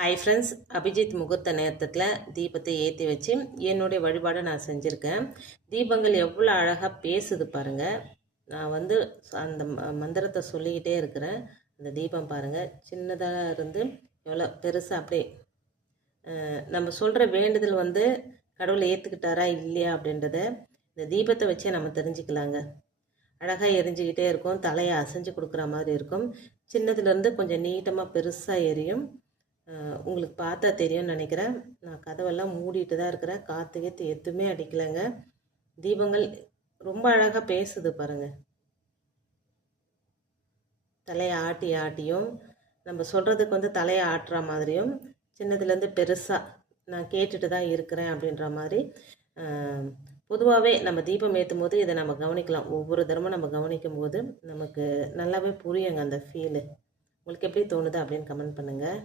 Hi friends, Abhijit முகூர்த்த நேரத்தில் தீபத்தை ஏற்றி வச்சு என்னுடைய வழிபாடை நான் செஞ்சுருக்கேன். தீபங்கள் எவ்வளோ அழகாக பேசுது பாருங்கள். நான் அந்த மந்திரத்தை சொல்லிக்கிட்டே இருக்கிறேன். அந்த தீபம் பாருங்கள், சின்னதாக இருந்து எவ்வளோ பெருசாக அப்படியே நம்ம சொல்கிற வேண்டுதல் கடவுளை ஏற்றுக்கிட்டாரா இல்லையா அப்படின்றத இந்த தீபத்தை வச்சே நம்ம தெரிஞ்சுக்கலாங்க. அழகாக எரிஞ்சிக்கிட்டே இருக்கும், தலையை அசைஞ்சு கொடுக்குற மாதிரி இருக்கும். சின்னதுலேருந்து கொஞ்சம் நீட்டமாக பெருசாக எரியும். உங்களுக்கு பார்த்தா தெரியும்னு நினைக்கிறேன். நான் கதவெல்லாம் மூடிட்டு தான் இருக்கிறேன். காற்று கீத்து எதுவுமே அடிக்கலைங்க. தீபங்கள் ரொம்ப அழகாக பேசுது பாருங்கள். தலையை ஆட்டி ஆட்டியும் நம்ம சொல்கிறதுக்கு தலையை ஆட்டுற மாதிரியும் சின்னதுலேருந்து பெருசாக நான் கேட்டுட்டு தான் இருக்கிறேன் அப்படின்ற மாதிரி. பொதுவாகவே நம்ம தீபம் ஏற்றும் போது இதை நம்ம கவனிக்கலாம். ஒவ்வொரு தரமும் நம்ம கவனிக்கும் போது நமக்கு நல்லாவே புரியுங்க அந்த ஃபீலு. உங்களுக்கு எப்படி தோணுது அப்படின்னு கமெண்ட் பண்ணுங்கள்.